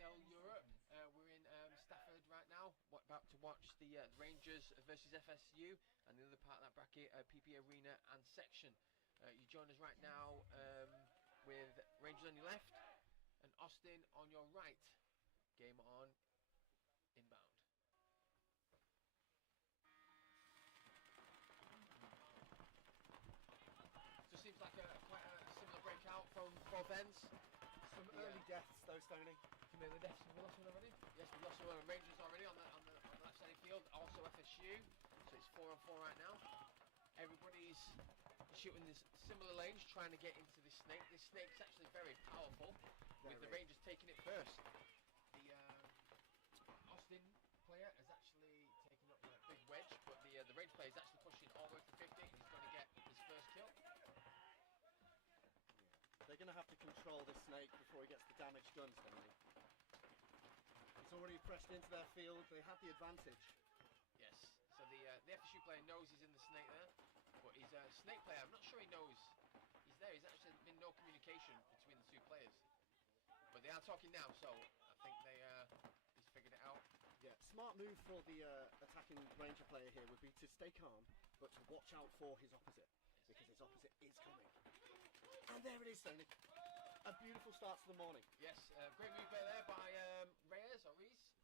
NXL Europe. We're in Stafford right now. About to watch the Rangers versus FSU, and the other part of that bracket, PP Arena and Section. You join us right now with Rangers on your left and Austin on your right. Game on, inbound. Just seems like quite a similar breakout from both ends. Some early deaths though, Stoney. Some early deaths. Have we lost one already? Yes, we lost one. Rangers already on the left side of the field. Also FSU. So it's 4-on-4 right now. Everybody's shooting this similar lanes, trying to get into this snake. This snake's actually very powerful, with the Rangers taking it first. The Austin player is actually taking up a big wedge, but the Rangers player is actually pushing all the way to 50. He's going to get his first kill. They're going to have to control this snake before he gets the damage done, Stoney. It's already pressed into their field. They have the advantage. Yes. So the FSU player knows he's in the snake there, but his snake player, I'm not sure he knows he's there. There's actually been no communication between the two players, but they are talking now, so I think he's figured it out. Yeah, smart move for the attacking Ranger player here would be to stay calm, but to watch out for his opposite, because his opposite is coming. And there it is, Stoney. A beautiful start to the morning. Yes, great move there by Reyes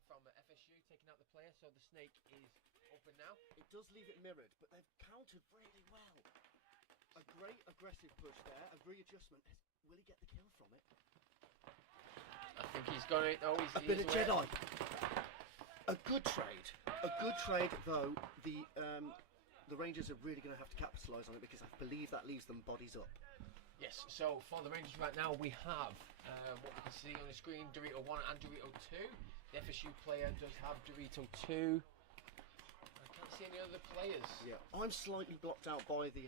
from FSU, taking out the player, so the snake is open now. It does leave it mirrored, but they've countered really well. A great aggressive push there, a readjustment. Will he get the kill from it? I think he's got it. Oh, a bit of Jedi. A good trade. A good trade, though. The Rangers are really going to have to capitalise on it, because I believe that leaves them bodies up. Yes, so for the Rangers right now, we have what we can see on the screen, Dorito 1 and Dorito 2. The FSU player does have Dorito 2. I can't see any other players. Yeah, I'm slightly blocked out by the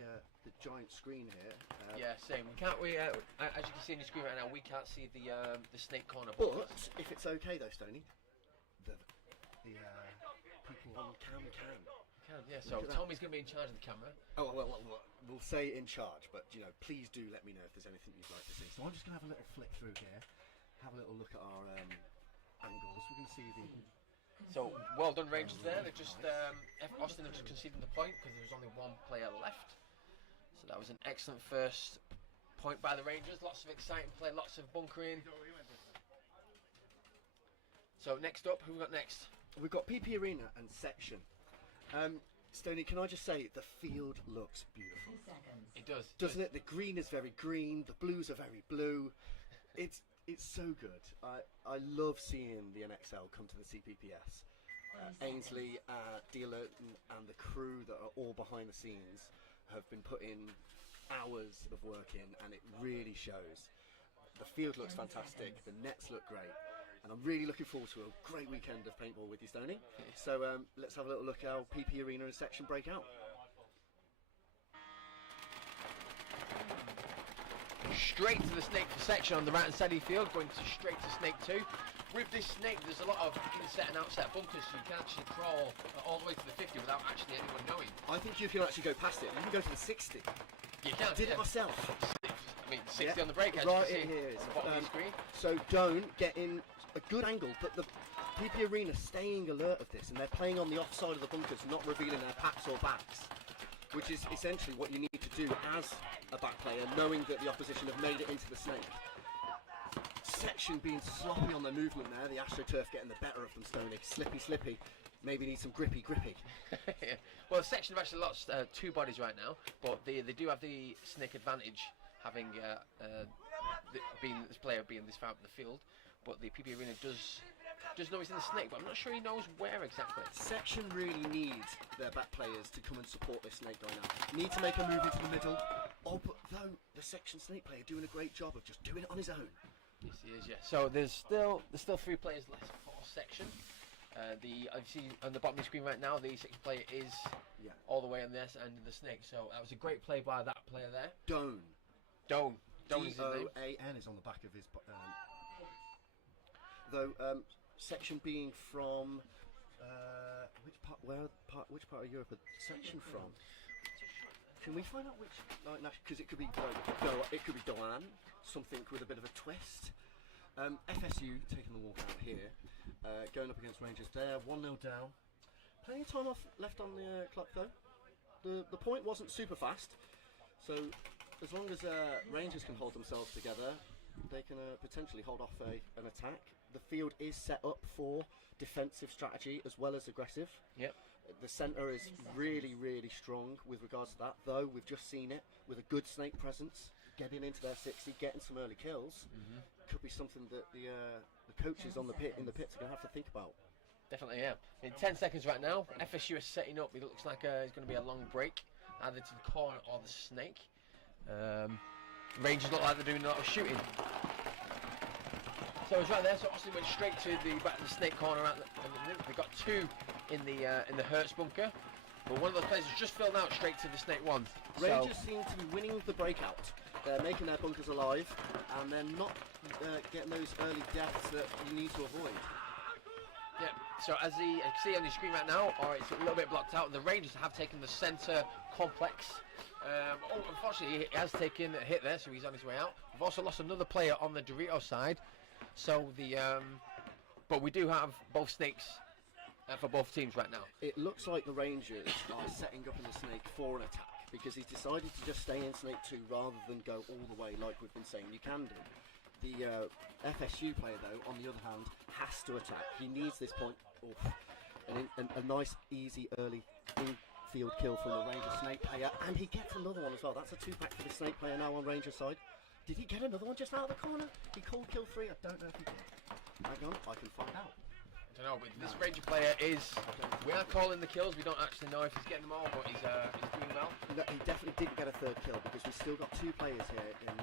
giant screen here. Yeah, same. We can't. As you can see on the screen right now, we can't see the snake corner. But if it's okay though, Stoney, the people on cam can. Yeah, so Tommy's going to be in charge of the camera. Oh, well, we'll say in charge, but please do let me know if there's anything you'd like to see. So I'm just going to have a little flick through here, have a little look at our angles. We can see the. So well done, Rangers there. They're just Austin have just conceded the point because there was only one player left. So that was an excellent first point by the Rangers. Lots of exciting play, lots of bunkering. So next up, who we got next? We've got PP Arena and Section. Stoney, can I just say, the field looks beautiful. It does. Doesn't it? The green is very green, the blues are very blue. It's so good. I love seeing the NXL come to the CPPS. Ainsley, Dealer and the crew that are all behind the scenes have been putting hours of work in, and it really shows. The field looks fantastic, the nets look great. And I'm really looking forward to a great weekend of paintball with you, Stoney. So let's have a little look how PP Arena and Section break out. Straight to the snake for Section on the right hand side of the field, going straight to snake 2. With this snake, there's a lot of inset and outset bunkers, so you can actually crawl all the way to the 50 without actually anyone knowing. I think you can actually go past it. You can go to the 60. You can. Did it myself. I mean, 60 on the break, as right you can in see here on is the bottom of the screen. So don't get in a good angle, but the PP Arena staying alert of this, and they're playing on the offside of the bunkers, not revealing their packs or backs, which is essentially what you need to do as a back player, knowing that the opposition have made it into the snake. Section being sloppy on their movement there, the AstroTurf getting the better of them, Stoney. Slippy. Maybe need some grippy. Yeah. Well, Section have actually lost 2 bodies right now, but they do have the snake advantage, having this player being this far up the field. But the PP Arena does know he's in the snake, but I'm not sure he knows where exactly. Section really need their back players to come and support this snake guy now. Need to make a move into the middle. Oh, but though the Section snake player doing a great job of just doing it on his own. Yes, he is. Yeah. So there's still 3 players left for Section. I see on the bottom of the screen right now, the Section player is all the way on this end of the snake. So that was a great play by that player there. Doan. D-O-A-N is on the back of his. Though Section being from which part of Europe is Section from? Can we find out which? Because it could be Doan, something with a bit of a twist. FSU taking the walk out here, going up against Rangers there, 1-0 down. Plenty of time left on the clock though. The point wasn't super fast, so as long as Rangers can hold themselves together, they can potentially hold off an attack. The field is set up for defensive strategy as well as aggressive. Yep. The centre is really, really strong with regards to that, though we've just seen it with a good snake presence, getting into their 60, getting some early kills. Could be something that the coaches in the pits are going to have to think about. Definitely, yeah. In 10 seconds right now, FSU is setting up. It looks like it's going to be a long break, either to the corner or the snake. Rangers look like they're doing a lot of shooting. So it's right there. So Austin went straight to the back of the snake corner. They got two in the Hertz bunker, but one of those players has just filled out straight to the snake one. Rangers seem to be winning the breakout. They're making their bunkers alive, and they're not getting those early deaths that you need to avoid. Yeah. So as you can see on the screen right now, or it's a little bit blocked out, the Rangers have taken the centre complex. Unfortunately, he has taken a hit there, so he's on his way out. We've also lost another player on the Dorito side. So but we do have both snakes for both teams right now. It looks like the Rangers are setting up in the snake for an attack, because he's decided to just stay in snake 2 rather than go all the way like we've been saying you can do. The FSU player, though, on the other hand, has to attack. He needs this point. A nice, easy, early infield kill from the Ranger snake player, and he gets another one as well. That's a 2-pack for the snake player now on Ranger side. Did he get another one just out of the corner? He cold kill 3. I don't know if he did. Hang on, I can find out. I don't know, but this Ranger player is... We are calling the kills. We don't actually know if he's getting them all, but he's doing well. No, he definitely didn't get a 3rd kill, because we've still got 2 players here in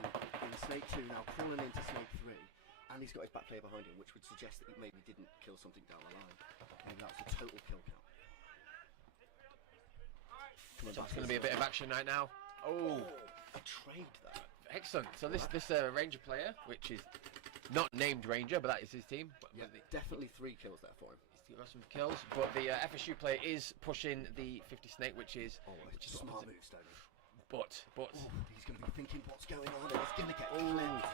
Snake 2 now crawling into Snake 3, and he's got his back player behind him, which would suggest that he maybe didn't kill something down the line. Maybe that's a total kill count. So it's going to be a bit of action right now. Oh, a trade there. Excellent. So this Ranger player, which is not named Ranger, but that is his team. But yeah, definitely 3 kills there for him. He's got some kills, but the FSU player is pushing the 50 snake, which is smart move, Stoney. But he's going to be thinking what's going on, and he's going to get clipped.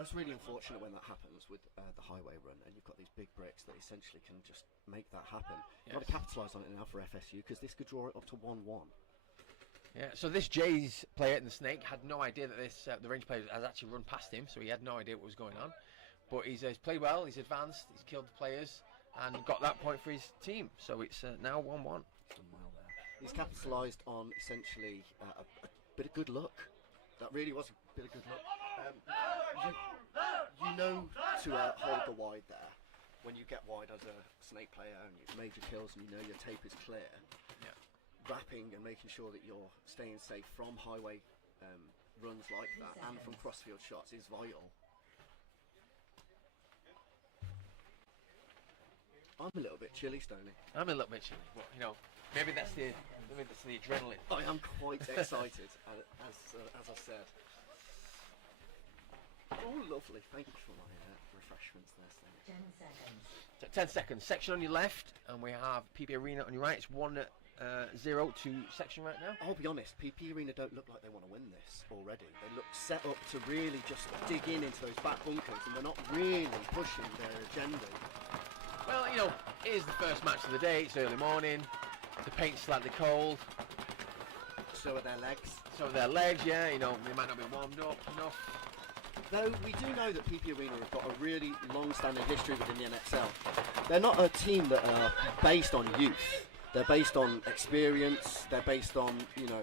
That's really unfortunate when that happens with the highway run, and you've got these big bricks that essentially can just make that happen. You've got to capitalise on it now for FSU, because this could draw it up to 1-1. Yeah, so this Jay's player in the snake had no idea that the Ranger player has actually run past him, so he had no idea what was going on. But he's played well, he's advanced, he's killed the players, and got that point for his team. So it's now 1-1. Done well there. He's capitalised on essentially a bit of good luck. That really was a bit of good luck. You know to hold the wide there when you get wide as a snake player and you major kills, and you know your tape is clear. Yeah. Wrapping and making sure that you're staying safe from highway runs like that and from crossfield shots is vital. I'm a little bit chilly, Stoney. I'm a little bit chilly, but you know, maybe that's the adrenaline. I am quite excited, as I said. Oh, lovely! Thank you for my refreshments there, Stoney. 10 seconds. So 10 seconds. Section on your left, and we have PP Arena on your right. It's 1-0 to section right now. I'll be honest, PP Arena don't look like they want to win this already. They look set up to really just dig into those back bunkers, and they're not really pushing their agenda. Well, you know, it is the first match of the day. It's early morning. The paint's slightly cold. So are their legs. So are their legs, yeah. You know, they might not be warmed up enough. Though we do know that PP Arena have got a really long-standing history within the NXL. They're not a team that are based on youth. They're based on experience. They're based on, you know,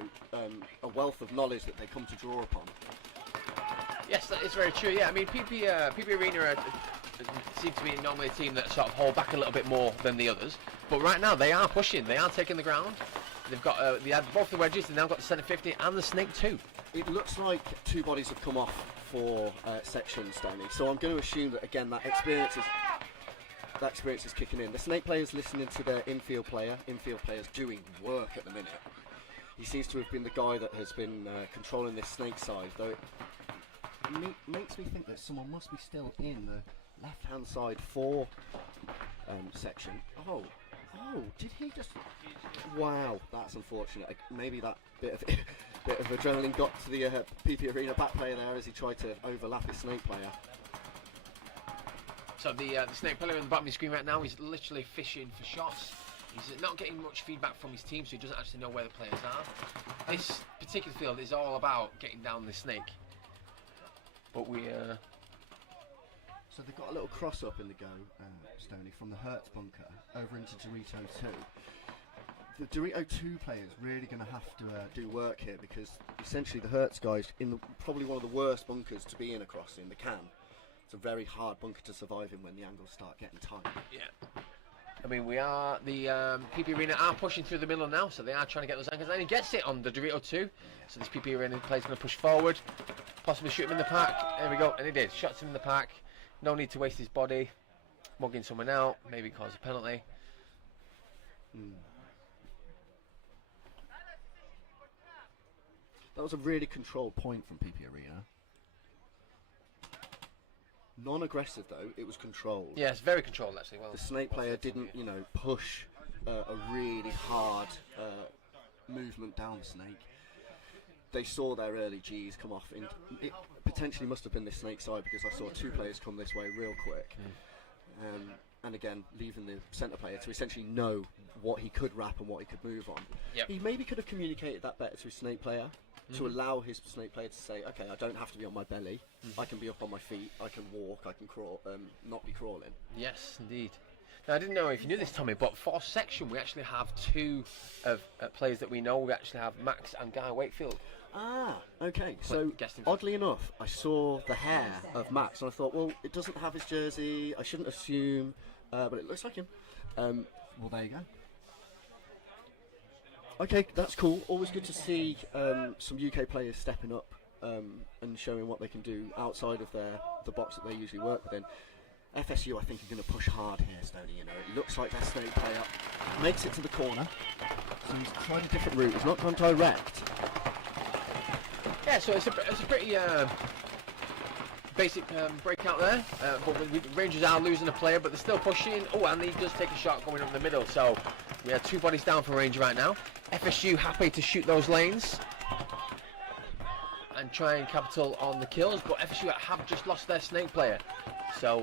a wealth of knowledge that they come to draw upon. Yes, that is very true. Yeah, I mean, PP Arena seem to be normally a team that sort of hold back a little bit more than the others. But right now they are pushing. They are taking the ground. They've got they had both the wedges. They've now got the centre 50 and the snake 2. It looks like 2 bodies have come off for section, Stoney. So I'm going to assume that again that experience is kicking in. The snake player's listening to their infield player. Infield player's doing work at the minute. He seems to have been the guy that has been controlling this snake side, though it makes me think that someone must be still in the left-hand side for section. Oh, did he just... Wow, that's unfortunate. Maybe that bit of adrenaline got to the PP Arena back player there as he tried to overlap his snake player. So the snake player in the bottom of your screen right now is literally fishing for shots. He's not getting much feedback from his team, so he doesn't actually know where the players are. This particular field is all about getting down the snake. But we... So they've got a little cross up in the go, Stoney, from the Hertz bunker over into Dorito 2. The Dorito 2 players really going to have to do work here, because essentially the Hertz guys in probably one of the worst bunkers to be in across in the can. It's a very hard bunker to survive in when the angles start getting tight. Yeah. I mean, the PP Arena are pushing through the middle now, so they are trying to get those angles, and he gets it on the Dorito 2. So this PP Arena player's going to push forward, possibly shoot him in the pack. There we go, and he did. Shots him in the pack. No need to waste his body. Mugging someone out, maybe cause a penalty. That was a really controlled point from PP Arena. Non-aggressive though, it was controlled. Yeah, it's very controlled actually. Well, the snake player didn't, you know, push a really hard movement down the snake. They saw their early G's come off. It potentially must have been this snake side, because I saw two players come this way real quick. And again, leaving the centre player to essentially know what he could wrap and what he could move on. Yep. He maybe could have communicated that better to his snake player, to allow his snake player to say, okay, I don't have to be on my belly, I can be up on my feet, I can walk, I can crawl, not be crawling. Yes, indeed. Now, I didn't know if you knew this, Tommy, but for section we actually have two of players that we know. We actually have Max and Guy Wakefield. Ah, okay. So, oddly enough, I saw the hair of Max and I thought, well, it doesn't have his jersey, I shouldn't assume, but it looks like him. Well, there you go. Okay, that's cool. Always good to see some UK players stepping up and showing what they can do outside of the box that they usually work within. FSU, I think, are going to push hard here, Stoney. You know, it looks like their snake player makes it to the corner. So he's tried a different route. He's not gone direct. Yeah, so it's a pretty basic breakout there. But Rangers are losing a player, but they're still pushing. Oh, and he does take a shot going up the middle. So we have two bodies down for Rangers right now. FSU happy to shoot those lanes and try and capital on the kills, but FSU have just lost their snake player. So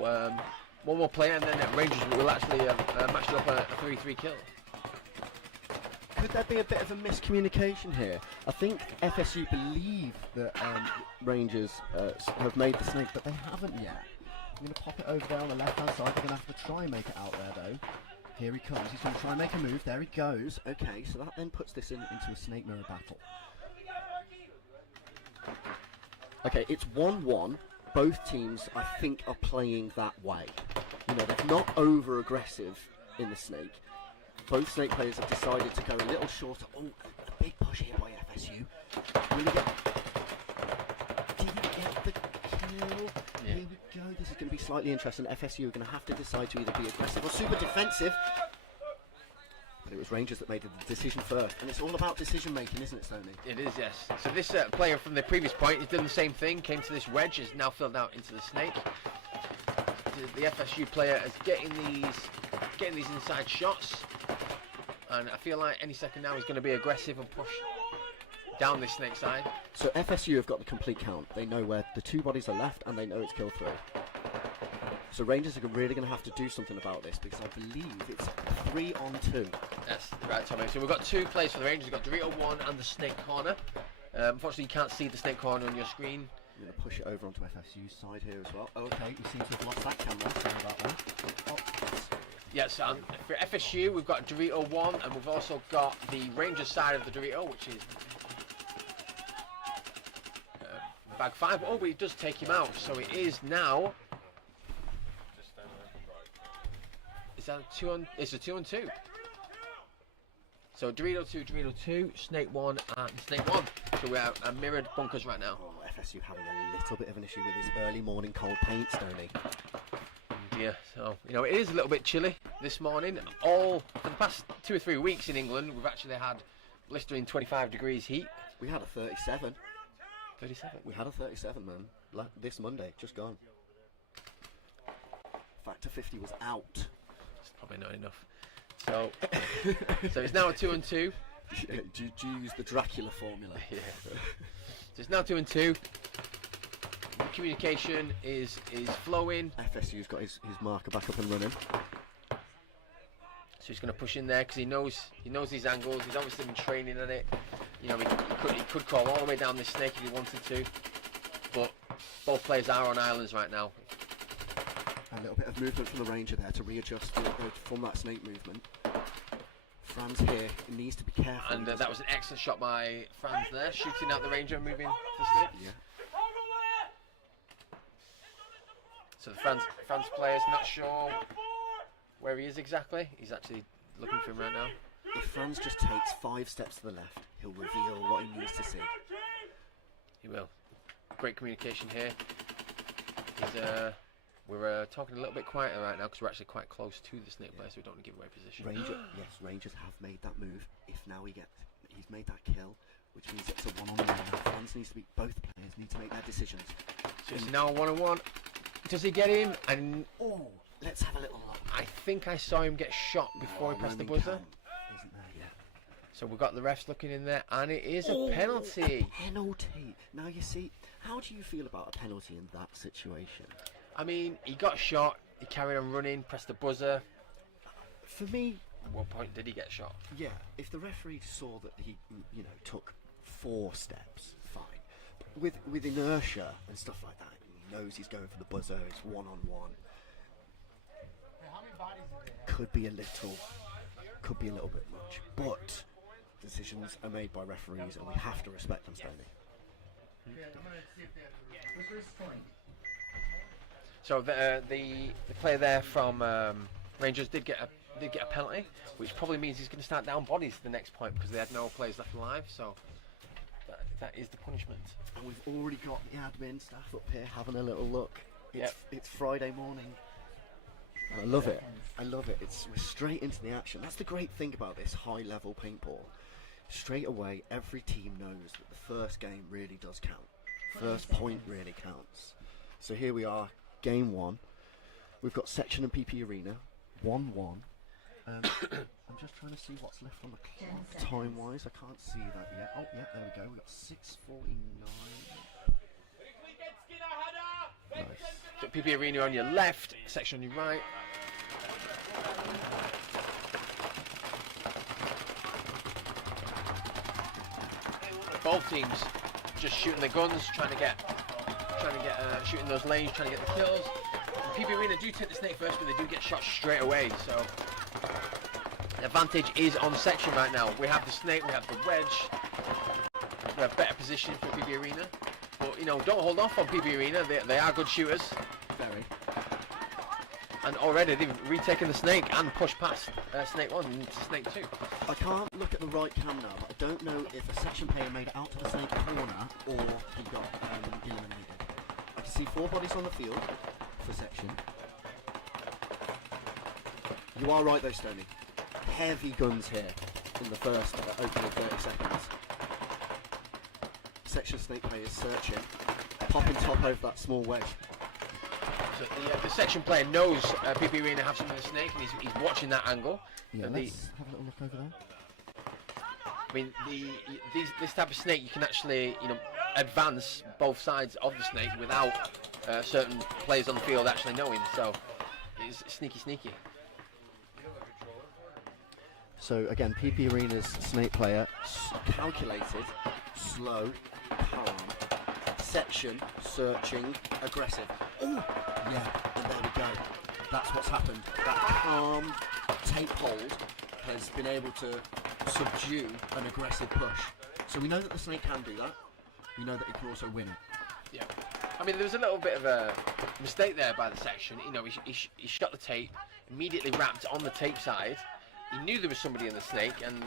one more player, and then Rangers will actually match up a 3-3 kill. Could there be a bit of a miscommunication here? I think FSU believe that Rangers have made the snake, but they haven't yet. I'm going to pop it over there on the left-hand side. They're going to have to try and make it out there, though. Here he comes. He's going to try and make a move. There he goes. Okay, so that then puts this into a snake mirror battle. Okay, it's 1-1. Both teams, I think, are playing that way. You know, they're not over-aggressive in the snake. Both snake players have decided to go a little shorter. Oh, a big push here by FSU. Did he get the kill? Yeah. Here we go. This is going to be slightly interesting. FSU are going to have to decide to either be aggressive or super defensive. But it was Rangers that made the decision first. And it's all about decision making, isn't it, Stoney? It is, yes. So this player from the previous point has done the same thing, came to this wedge, is now filled out into the snake. The FSU player is getting these inside shots. And I feel like any second now he's going to be aggressive and push down this snake side. So FSU have got the complete count. They know where the two bodies are left and they know it's kill through. So Rangers are really going to have to do something about this, because I believe it's 3-on-2. That's right, Tommy. So we've got two plays for the Rangers. We've got Dorito 1 and the snake corner. Unfortunately, you can't see the snake corner on your screen. I'm going to push it over onto FSU's side here as well. Okay, you seem to have lost that camera. Sorry about that. Oh, yes, for FSU, we've got Dorito 1, and we've also got the Rangers side of the Dorito, which is bag 5. Oh, but it does take him out. So it is now... Is that a 2-on? It's a 2-on-2. So Dorito 2, Snake 1, and Snake 1. So we have mirrored bunkers right now. Oh, FSU having a little bit of an issue with this early morning cold paint, Stoney. Yeah, so, you know, it is a little bit chilly this morning. For the past 2 or 3 weeks in England, we've actually had blistering 25 degrees heat. We had a 37. 37? We had a 37, man. This Monday, just gone. Factor 50 was out. It's probably not enough. So, so it's now a 2-on-2. Yeah, do you use the Dracula formula? Yeah. So it's now 2-on-2. communication is flowing. FSU's got his marker back up and running. So he's going to push in there because he knows these angles. He's obviously been training at it. You know, he could crawl all the way down this snake if he wanted to. But both players are on islands right now. A little bit of movement from the ranger there to readjust from that snake movement. Franz here needs to be careful. And that was an excellent shot by Franz there, shooting out the ranger and moving the snake. Yeah. So the France player's not sure where he is exactly. He's actually looking for him right now. If Franz just takes 5 steps to the left, he'll reveal what he needs to see. He will. Great communication here. We're talking a little bit quieter right now because we're actually quite close to the snake player, so we don't want to give away position. Rangers have made that move. If now he's made that kill, which means it's a one-on-one. Franz needs to be, both players need to make their decisions. So it's now a one-on-one. Does he get him? And let's have a little look. I think I saw him get shot before he pressed the buzzer. Isn't there? Yeah. So we've got the refs looking in there, and it is a penalty. A penalty. Now you see, how do you feel about a penalty in that situation? I mean, he got shot. He carried on running, pressed the buzzer. For me, at what point did he get shot? Yeah, if the referee saw that he, took 4 steps, fine. But with inertia and stuff like that, he knows he's going for the buzzer. It's one-on-one. Could be a little bit much, but decisions are made by referees, and we have to respect them, Stoney. So the player there from Rangers did get a penalty, which probably means he's going to start down bodies to the next point because they had no players left alive. So that is the punishment. And we've already got the admin staff up here having a little look. It's Friday morning. And I love it. We're straight into the action. That's the great thing about this high-level paintball. Straight away, every team knows that the first game really does count. First point really counts. So here we are, game 1. We've got Section and PP Arena, 1-1. I'm just trying to see what's left on the clock time-wise. I can't see that yet. Oh, yeah, there we go. We've got 6:49. Nice. So PP Arena on your left, Section on your right. Both teams just shooting their guns, trying to get shooting those lanes, trying to get the kills. And PP Arena do take the snake first, but they do get shot straight away. So the advantage is on Section right now. We have the snake, we have the wedge, we have better position for PP Arena. But don't hold off on PP Arena. They are good shooters. Very. And already they've retaken the snake and pushed past snake 1 into snake 2. I can't look at the right cam now, but I don't know if a Section player made it out to the snake corner or he got eliminated. I can see 4 bodies on the field for Section. You are right though, Stoney. Heavy guns here in the first opening 30 seconds. Section snake players searching, popping top over that small wedge. So the Section player knows PP Arena have some of the snake, and he's watching that angle. Yeah, let's have a little look over there. I mean, this type of snake, you can actually, advance both sides of the snake without certain players on the field actually knowing. So it's sneaky. So again, PP Arena's snake player, calculated, slow, calm. Section, searching, aggressive. Oh, yeah, and there we go. That's what's happened. That calm tape hold has been able to subdue an aggressive push. So we know that the snake can do that. We know that it can also win it. Yeah. I mean, there was a little bit of a mistake there by the Section. He shot the tape, immediately wrapped on the tape side. He knew there was somebody in the snake, and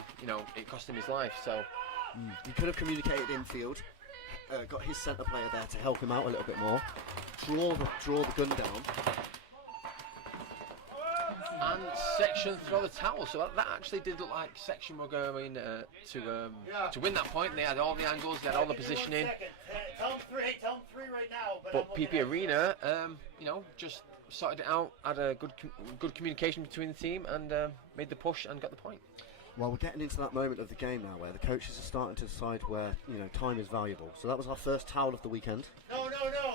it cost him his life. So he could have communicated infield. Got his centre player there to help him out a little bit more. Draw the gun down. And Section throw the towel. So that actually did look like Section were going to win that point. They had all the angles, they had all the positioning. Tell them three right now. But PP Arena, just sorted it out. Had a good communication between the team and made the push and got the point. Well, we're getting into that moment of the game now where the coaches are starting to decide where, time is valuable. So that was our first towel of the weekend. No,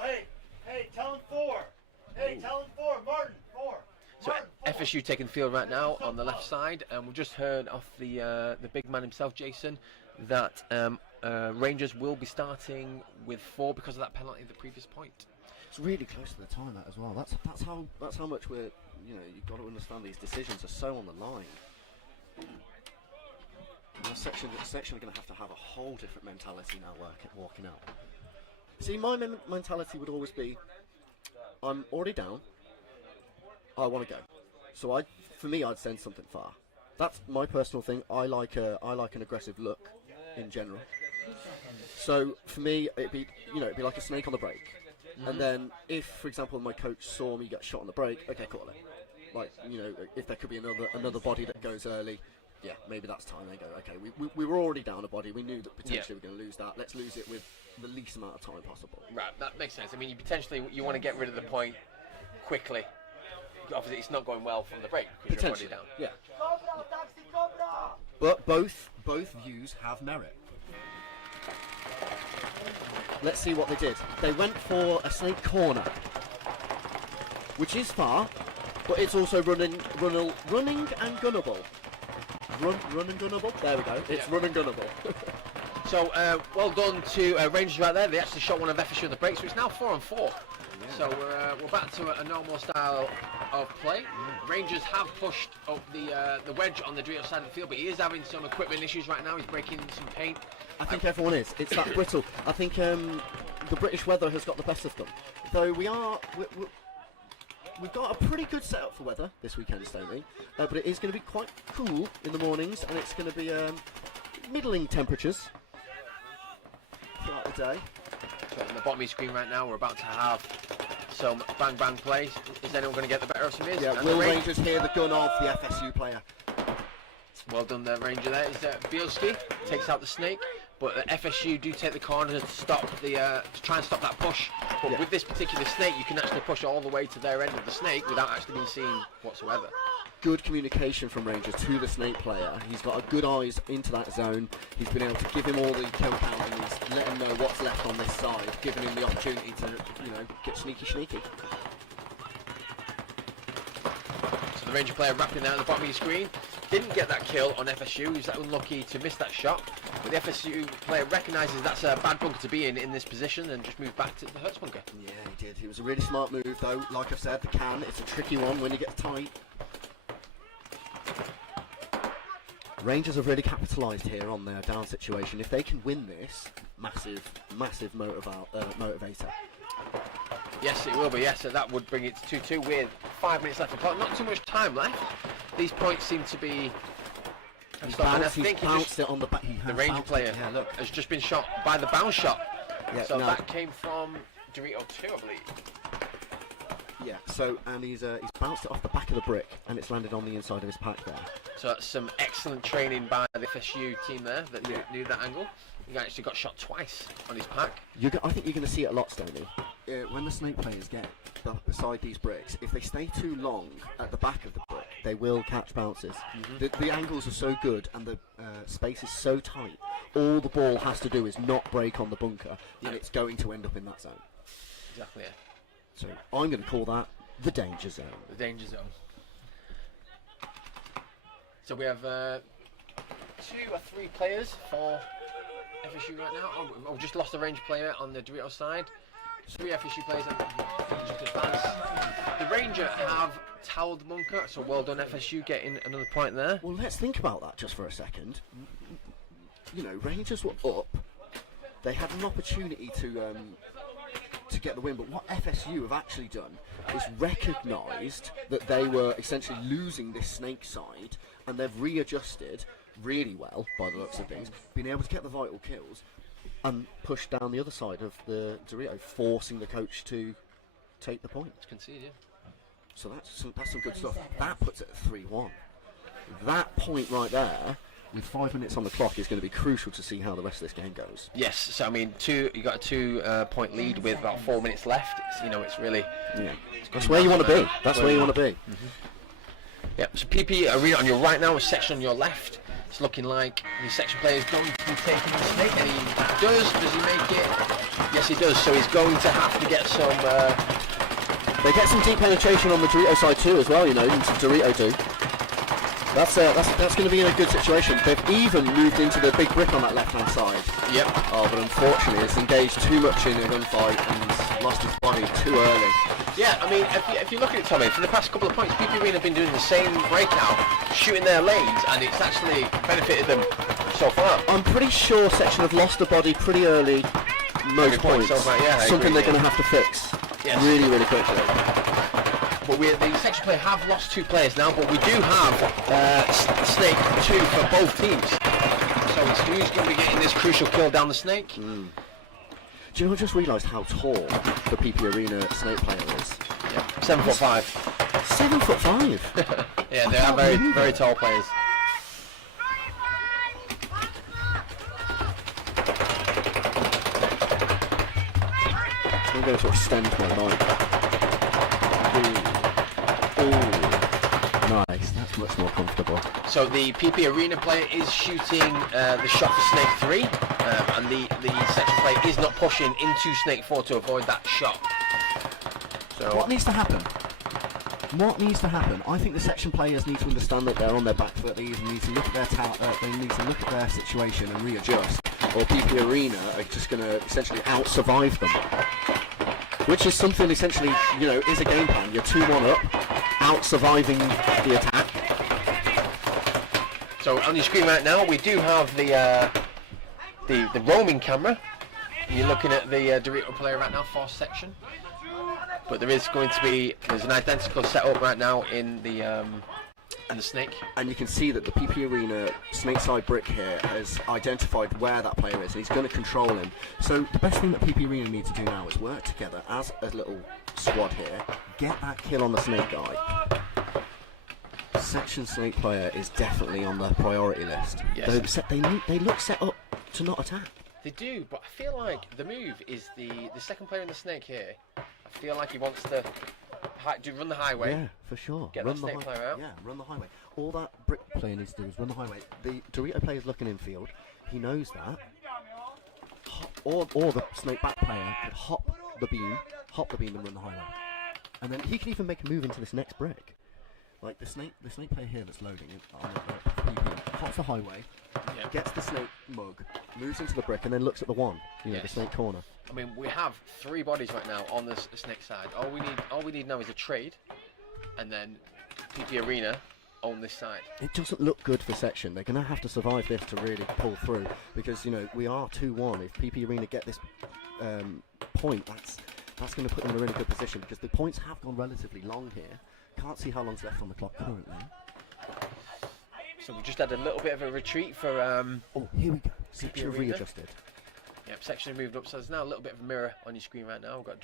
hey, FSU taking the field right now on the left side, and we've just heard off the big man himself, Jason, that Rangers will be starting with 4 because of that penalty at the previous point. It's really close to the time that as well. That's how much we're, you've got to understand these decisions are so on the line. Our section are going to have a whole different mentality now walking out. See, my mentality would always be, I'm already down, I want to go. So for me, I'd send something far. That's my personal thing. I like an aggressive look in general. So for me, it'd be like a snake on the break. And then if, for example, my coach saw me get shot on the break, okay, call it. Like, if there could be another body that goes early, yeah, maybe that's time. They go, okay, we were already down a body. We knew that potentially we're going to lose that. Let's lose it with the least amount of time possible. Right, that makes sense. I mean, you want to get rid of the point quickly. Obviously, it's not going well from the break because you're already down. Yeah. But both views have merit. Let's see what they did. They went for a snake corner, which is far, but it's also running and gunnable. Run and gunnable. There we go. It's run and gunnable. So well done to Rangers right there. They actually shot one of FSU on the break, so it's now 4-on-4. Yeah. So we're back to a normal style of play. Rangers have pushed up the wedge on the Dorito side of the field, but he is having some equipment issues right now. He's breaking some paint. I think everyone is. It's that brittle. I think the British weather has got the best of them. Though we've got a pretty good setup for weather this weekend, Stoney. But it is going to be quite cool in the mornings, and it's going to be middling temperatures throughout the day. So on the bottom of your screen right now, we're about to have some bang plays. Is anyone going to get the better of some ears? Yeah, will Rangers hear the gun of the FSU player? Well done there, Ranger there. Is Bielski takes out the snake, but the FSU do take the corner to stop to try and stop that push. But with this particular snake, you can actually push all the way to their end of the snake without actually being seen whatsoever. Good communication from Rangers to the snake player. He's got a good eyes into that zone. He's been able to give him all the kill count and he's let him know what's left on this side, giving him the opportunity to, get sneaky. So the Ranger player wrapping there at the bottom of your screen. Didn't get that kill on FSU. He was unlucky to miss that shot. But the FSU player recognises that's a bad bunker to be in this position and just moved back to the Hertz bunker. Yeah, he did. It was a really smart move, though. Like I've said, it's a tricky one when you get tight. Rangers have really capitalised here on their down situation. If they can win this, massive motivator. Yes, it will be. Yes, so that would bring it to 2-2 with 5 minutes left. Not too much time left. These points seem to be. He's bounced it on the back. The Ranger player has just been shot by the bounce shot. Yeah, so that came from Dorito 2, I believe. Yeah. So he's bounced it off the back of the brick, and it's landed on the inside of his pack there. So that's some excellent training by the FSU team there that knew that angle. He actually got shot twice on his pack. I think you're going to see it a lot, Stoney. When the snake players get beside these bricks, if they stay too long at the back of the brick, they will catch bounces. The angles are so good and the space is so tight. All the ball has to do is not break on the bunker, and it's going to end up in that zone. Exactly. Yeah. So I'm going to call that the danger zone. The danger zone. So we have 2 or 3 players for FSU right now. Oh, we've just lost a range player on the Dorito side. 3 FSU players just advanced. The Ranger have towelled the bunker, so well done FSU getting another point there. Well, let's think about that just for a second. Rangers were up. They had an opportunity to get the win, but what FSU have actually done is recognised that they were essentially losing this snake side, and they've readjusted really well, by the looks of things, being able to get the vital kills and push down the other side of the Dorito, forcing the coach to take the point. Concede, yeah. So that's some good stuff. That puts it at 3-1. That point right there, with 5 minutes on the clock, is going to be crucial to see how the rest of this game goes. Yes, so I mean, you got a 2 point lead with about 4 minutes left. It's really. Yeah. That's where you want to be. That's where you want to be. Yeah. So PP arena on your right now, a section on your left. It's looking like the section player is going to be taking the snake, and he does. Does he make it? Yes, he does. So he's going to have to get some They get some deep penetration on the Dorito side too as well, you know, into Dorito do. That's going to be in a good situation. They've even moved into the big brick on that left-hand side. Yep. Oh, but unfortunately, it's engaged too much in a gunfight and lost his body too early. Yeah, I mean, if you look at it, Tommy, for the past couple of points, PP Arena have been doing the same breakout, shooting their lanes, and it's actually benefited them so far. I'm pretty sure Section have lost the body pretty early, most points. So far, yeah, something they're going to have to fix really, really quickly. But the Section player have lost 2 players now, but we do have Snake 2 for both teams. So it's who's going to be getting this crucial kill down the Snake. Mm. Do you know, I just realised how tall the PP Arena Snake player is? Yeah, 7'5". 7'5". Yeah, they are very, very tall players. I'm going to extend my mic. Ooh. Nice, that's much more comfortable. So the PP Arena player is shooting the shot for Snake 3, and the Section player is not pushing into Snake 4 to avoid that shot. So what needs to happen? What needs to happen? I think the Section players need to understand that they're on their back foot. They need to look at their situation and readjust. Or PP Arena are just going to essentially out-survive them. Which is something essentially, you know, is a game plan. You're 2-1 up, out-surviving the attack. So on your screen right now, we do have the roaming camera. You're looking at the Dorito player right now, 4th section. But there's an identical setup right now in the Snake. And you can see that the PP Arena Snake side brick here has identified where that player is, and he's going to control him. So the best thing that PP Arena need to do now is work together as a little squad here, get that kill on the Snake guy. Section Snake player is definitely on the priority list. Yes. They look set up to not attack. They do, but I feel like the move is the second player in the Snake here. I feel like he wants to run the highway. Yeah, for sure. Get run that Snake player out. Yeah, run the highway. All that brick player needs to do is run the highway. The Dorito player is looking infield. He knows that. Or the Snake back player could hop the beam and run the highway. And then he can even make a move into this next brick. Like the snake player here that's loading on the hops the highway, gets the Snake mug, moves into the brick, and then looks at the one, the Snake corner. I mean, we have 3 bodies right now on the Snake side. All we need now is a trade, and then PP Arena on this side. It doesn't look good for Section. They're going to have to survive this to really pull through, because we are 2-1. If PP Arena get this point, that's going to put them in a really good position, because the points have gone relatively long here. Can't see how long's left on the clock currently. So we just had a little bit of a retreat for oh, here we go. Section readjusted. Yep, Section moved up, so there's now a little bit of a mirror on your screen right now. We've got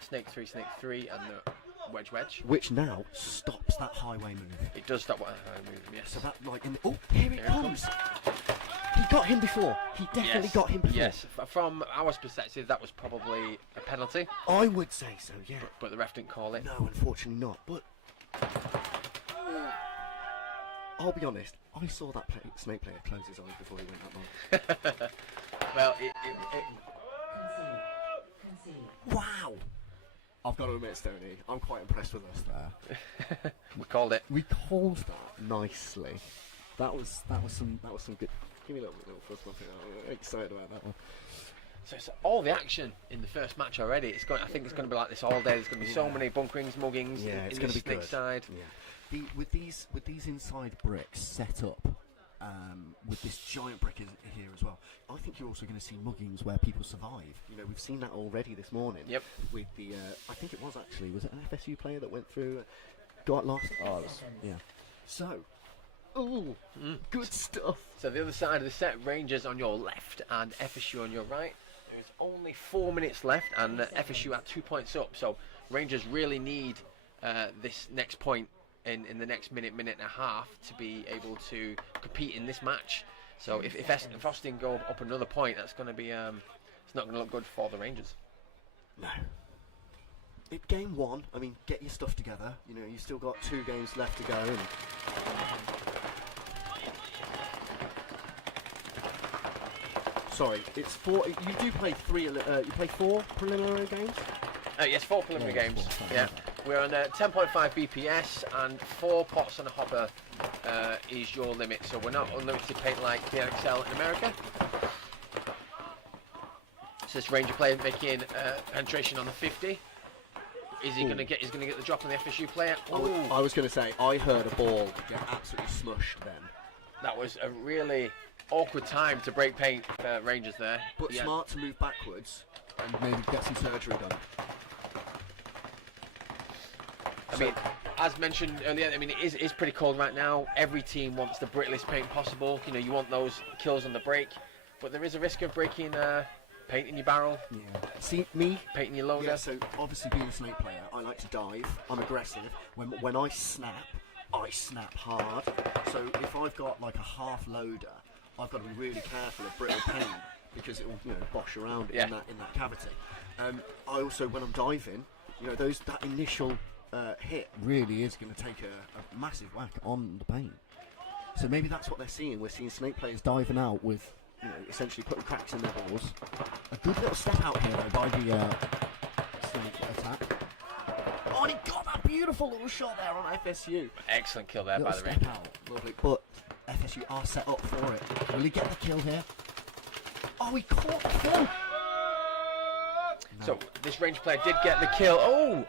Snake 3, and the wedge. Which now stops that highway move. It does stop that highway move, yes. So that, like, oh, here it comes. He got him before. He definitely got him before. Yes, from our perspective, that was probably a penalty. I would say so, yeah. But the ref didn't call it. No, unfortunately not. But I'll be honest, I saw that Snake player close his eyes before he went that long. Well, wow! I've got to admit, Stoney, I'm quite impressed with us there. We called it. We called that nicely. That was some good. Give me a little first one. I'm excited about that one. So it's all the action in the first match already. I think it's going to be like this all day. There's going to be so many bunkerings, muggings. Yeah, it's in going to be Snake good. Side. Yeah. With these inside bricks set up, with this giant brick here as well, I think you're also going to see muggings where people survive. We've seen that already this morning. Yep. With the, I think it was it an FSU player that went through, got lost? Oh, yeah. So, good stuff. So the other side of the set, Rangers on your left and FSU on your right. There's only 4 minutes left, and FSU at 2 points up. So Rangers really need this next point in the next minute and a half to be able to compete in this match. So if Austin go up another point, that's going to be it's not going to look good for the Rangers. No. Game 1, I mean, get your stuff together. You've still got 2 games left to go. Sorry, it's 4. You do play 3. You play 4 preliminary games. Yes, 4 preliminary games. 4, yeah. We're on 10.5 BPS and 4 pots and a hopper is your limit. So we're not unlimited paint like the NXL in America. So this Ranger player making penetration on the 50. Is he going to get? He's going to get the drop on the FSU player. I was going to say, I heard a ball get absolutely smushed then. That was a really awkward time to break paint Rangers there. But smart to move backwards and maybe get some surgery done. I mean, as mentioned earlier, I mean, it is pretty cold right now. Every team wants the brittlest paint possible. You know, you want those kills on the break, but there is a risk of breaking paint in your barrel. Yeah. See, me? Paint in your loader. Yeah, so obviously being a snake player, I like to dive. I'm aggressive. When I snap hard. So if I've got like a half loader, I've got to be really careful of brittle paint because it will, you know, bosh around in that cavity. I also, when I'm diving, you know, that initial hit really is going to take a massive whack on the paint. So maybe that's what they're seeing. We're seeing snake players diving out with, you know, essentially putting cracks in their balls. A good little step out here though by the snake attack. Oh, and he got that beautiful little shot there on FSU. Excellent kill there by the step Ranger. out. Lovely. But FSU are set up for it. Will he get the kill here? Oh, he caught the kill. No. So this Ranger player did get the kill.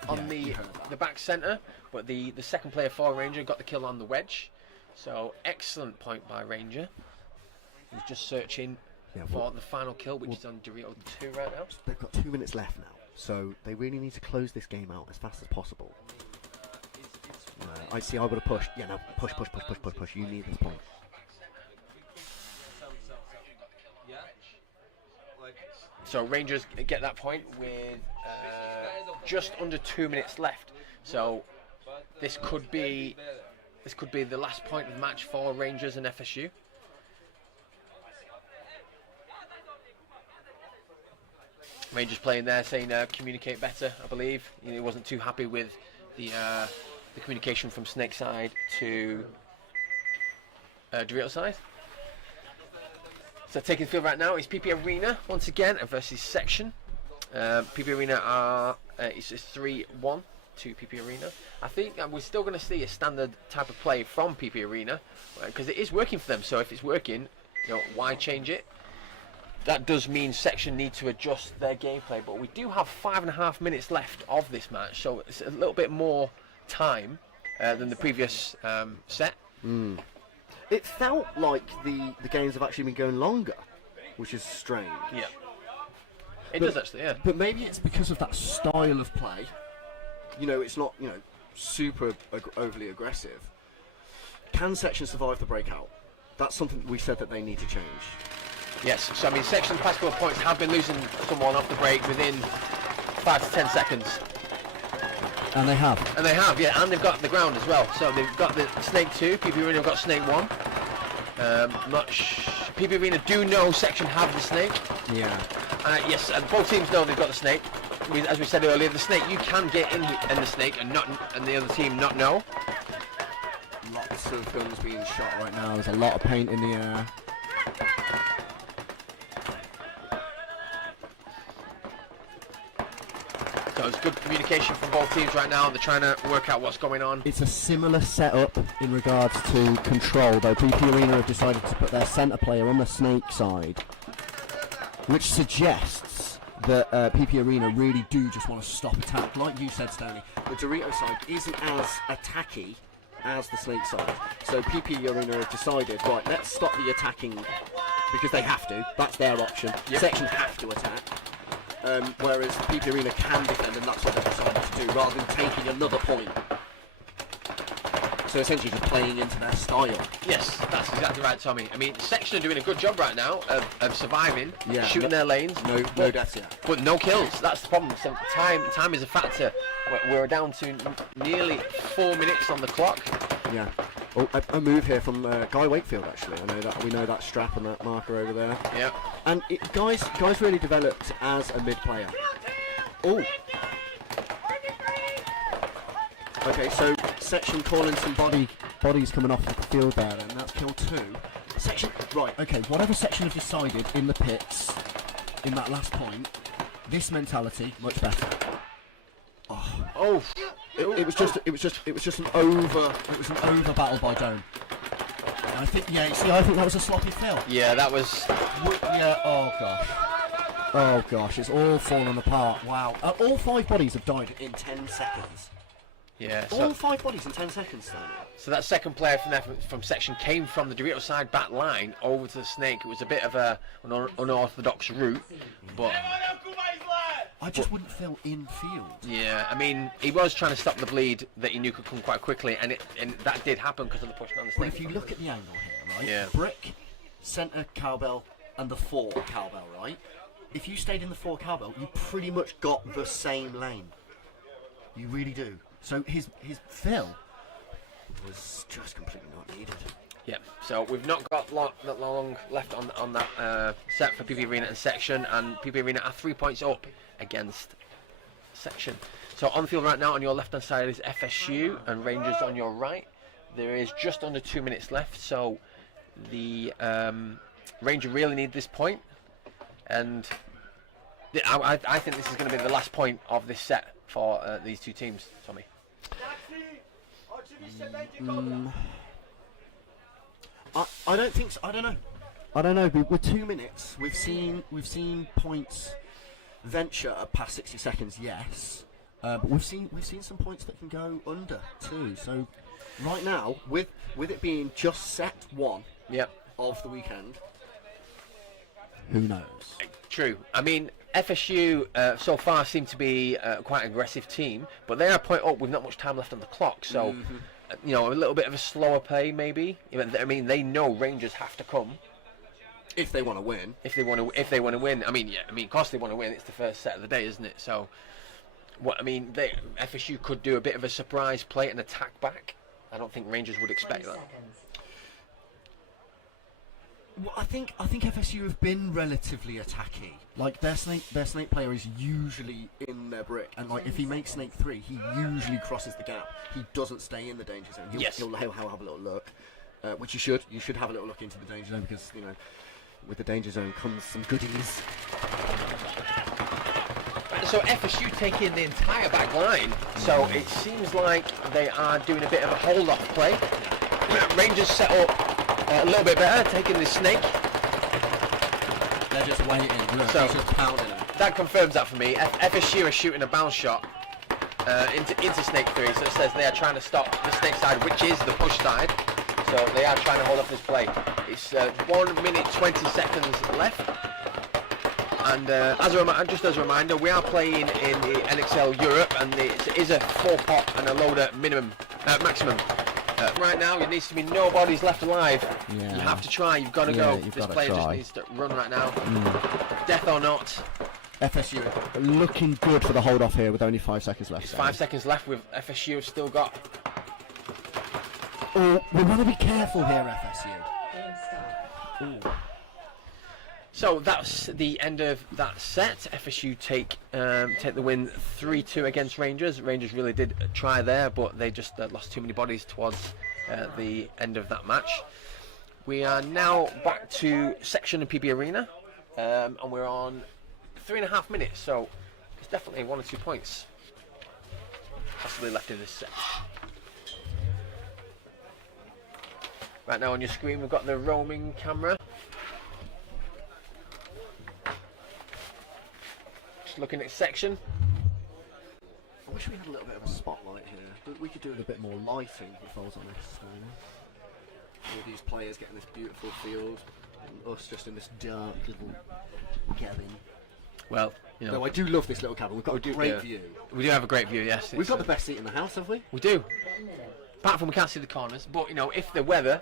On the back centre, but the second player for Ranger got the kill on the wedge. So excellent point by Ranger. He's just searching for the final kill, which is on Dorito 2 right now. They've got 2 minutes left now, so they really need to close this game out as fast as possible. I would have pushed. Yeah, no, push. You need this point. So Rangers get that point with just under 2 minutes left. So this could be the last point of the match for Rangers and FSU. Rangers playing there saying communicate better, I believe. You know, he wasn't too happy with the communication from Snake side to Dorito side. So taking the field right now is PP Arena once again versus Section. PP Arena are it's 3-1 to PP Arena. I think we're still going to see a standard type of play from PP Arena because it is working for them. So if it's working, you know, why change it? That does mean Section need to adjust their gameplay, but we do have 5.5 minutes left of this match, so it's a little bit more time than the previous set. It felt like the games have actually been going longer, which is strange. Yeah, it does actually. Yeah, but maybe it's because of that style of play. You know, it's not, you know, super overly aggressive. Can Section survive the breakout? That's something we said that they need to change. Yes, so I mean, Section the past couple of points have been losing someone off the break within 5 to 10 seconds. And they have. Yeah, and they've got the ground as well. So they've got the Snake 2, PP Arena have got Snake 1. PP Arena do know Section have the Snake. Yeah. Yes, and both teams know they've got the Snake. As we said earlier, the Snake, you can get in the Snake and the other team not know. Lots of guns being shot right now. There's a lot of paint in the air. So it's good communication from both teams right now. They're trying to work out what's going on. It's a similar setup in regards to control, though PP Arena have decided to put their centre player on the Snake side, which suggests that PP Arena really do just want to stop attack. Like you said, Stoney, the Dorito side isn't as attacky as the Snake side. So PP Arena have decided, right, let's stop the attacking because they have to. That's their option. Yep. Section have to attack. Whereas PP Arena can defend, and that's what they've decided to do, rather than taking another point. So essentially just playing into their style. Yes, that's exactly right, Tommy. I mean, Section are doing a good job right now of surviving, shooting their lanes. No deaths yet. But no kills. That's the problem. So time is a factor. We're down to nearly 4 minutes on the clock. Yeah. Oh, a move here from Guy Wakefield, actually. We know that strap and that marker over there. Yeah. And Guy's really developed as a mid player. Oh. Okay, so Section calling some bodies coming off the field there, and that's kill 2. Section, right, okay, whatever Section have decided in the pits, in that last point, this mentality, much better. Oh, It was just an over battle by Doan. I think that was a sloppy fill. yeah, that was. Yeah. Oh gosh, it's all fallen apart. Wow. All 5 bodies have died in 10 seconds. Yeah. All 5 bodies in 10 seconds, Tony. So that second player from section came from the Dorito side back line over to the snake. It was a bit of an unorthodox route, but I just wouldn't fill in field. yeah, I mean, he was trying to stop the bleed that he knew could come quite quickly, and that did happen because of the pushing on the But snake. if you look at the angle here, right? Yeah. Brick, centre cowbell, and the 4 cowbell, right? If you stayed in the 4 cowbell, you pretty much got the same lane. You really do. So his fill was just completely not needed. Yeah, so we've not got that long left on that set for PP Arena and section, and PP Arena are 3 points up against section. So on the field right now, on your left hand side is FSU and Rangers on your right. There is just under 2 minutes left, so the Rangers really need this point, and I think this is going to be the last point of this set for these two teams, Tommy. I don't think so. I don't know. But with 2 minutes, we've seen points venture past 60 seconds. Yes, but we've seen some points that can go under too. So right now, with it being just set 1 of the weekend, who knows? True. I mean, FSU so far seem to be quite an aggressive team, but they are a point up with not much time left on the clock. So. You know, a little bit of a slower play, maybe. I mean, they know Rangers have to come if they want to win. If they want to win. I mean, of course they want to win. It's the first set of the day, isn't it? So, FSU could do a bit of a surprise play and attack back. I don't think Rangers would expect that. Well, I think FSU have been relatively attacky. Like their snake player is usually in their brick, and like if he makes snake 3, he usually crosses the gap. He doesn't stay in the danger zone. He'll have a little look, which you should. You should have a little look into the danger zone because with the danger zone comes some goodies. So FSU taking the entire back line. So it seems like they are doing a bit of a hold-off play. Rangers set up a little bit better, taking the snake. They're just waiting. Look, so he's just pounding it. That confirms that for me. FSU are shooting a bounce shot into snake 3, so it says they are trying to stop the snake side, which is the push side. So they are trying to hold up this play. It's 1 minute 20 seconds left. And just as a reminder, we are playing in the NXL Europe, and it is a 4-pot and a loader maximum. Right now, it needs to be no bodies left alive. Yeah. You have to try. You've got to go. This player just needs to run right now. Death or not. FSU looking good for the hold off here with only 5 seconds left. It's 5 seconds left. With FSU have still got. Oh, we want to be careful here, FSU. Ooh. So that's the end of that set. FSU take the win 3-2 against Rangers. Rangers really did try there, but they just lost too many bodies towards the end of that match. We are now back to section and PP Arena, and we're on 3.5 minutes, so it's definitely 1 or 2 points possibly left in this set. Right now on your screen we've got the roaming camera. Looking at section. I wish we had a little bit of a spotlight here. We could do a bit more lighting if I was honest. All these players getting this beautiful field, and us just in this dark little cabin. Well, no, I do love this little cabin. We've got a great view. We do have a great view, yes. We've got the best seat in the house, have we? We do. Apart from we can't see the corners, but if the weather